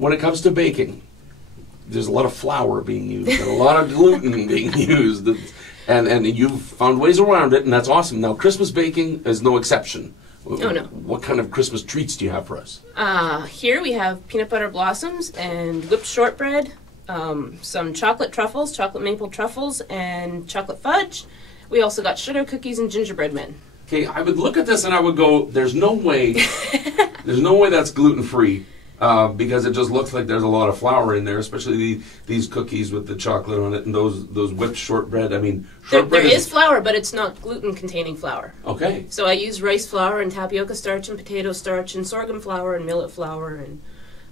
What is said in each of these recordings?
when it comes to baking, there's a lot of flour being used and a lot of gluten being used, and you've found ways around it, and that's awesome. Now, Christmas baking is no exception. Oh, no. What kind of Christmas treats do you have for us? Here we have peanut butter blossoms and whipped shortbread, some chocolate truffles, chocolate maple truffles, and chocolate fudge. We also got sugar cookies and gingerbread men. Okay, I would look at this and I would go, there's no way that's gluten-free. Because it just looks like there's a lot of flour in there, especially these cookies with the chocolate on it and those whipped shortbread. I mean, shortbread there is flour, but it's not gluten-containing flour. Okay. So I use rice flour and tapioca starch and potato starch and sorghum flour and millet flour and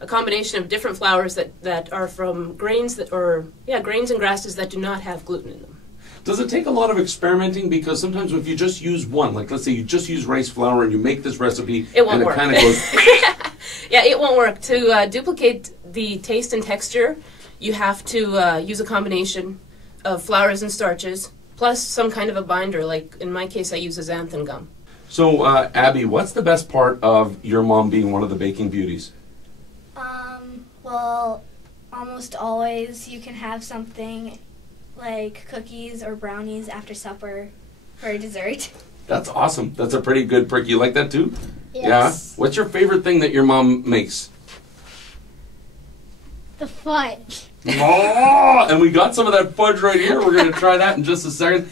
a combination of different flours that are from grains grains and grasses that do not have gluten in them. Does it take a lot of experimenting? Because sometimes if you just use one, like let's say you just use rice flour and you make this recipe, it won't and work. It kind of goes. Yeah, it won't work. To duplicate the taste and texture, you have to use a combination of flours and starches, plus some kind of a binder, like in my case I use a xanthan gum. So, Abby, what's the best part of your mom being one of the Baking Beauties? Well, almost always you can have something like cookies or brownies after supper for dessert. That's awesome. That's a pretty good perk. You like that too? Yes. Yeah? What's your favorite thing that your mom makes? The fudge. Oh, and we got some of that fudge right here. We're going to try that in just a second.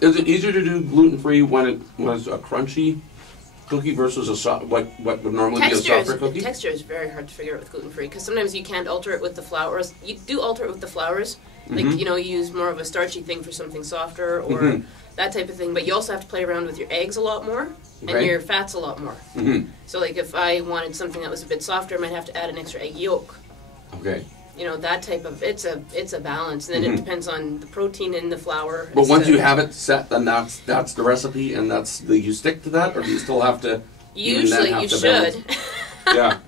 Is it easier to do gluten-free when it was a crunchy cookie versus what would normally be a softer cookie? Texture is very hard to figure out with gluten-free because sometimes you can't alter it with the flours. You do alter it with the flours. Like, you use more of a starchy thing for something softer or that type of thing. But you also have to play around with your eggs a lot more and your fats a lot more. So, like, if I wanted something that was a bit softer, I might have to add an extra egg yolk. Okay. That type of, it's a balance. And then it depends on the protein in the flour. But once you have it set, then that's the recipe, and you stick to that, or do you still have to? Usually you should. Yeah.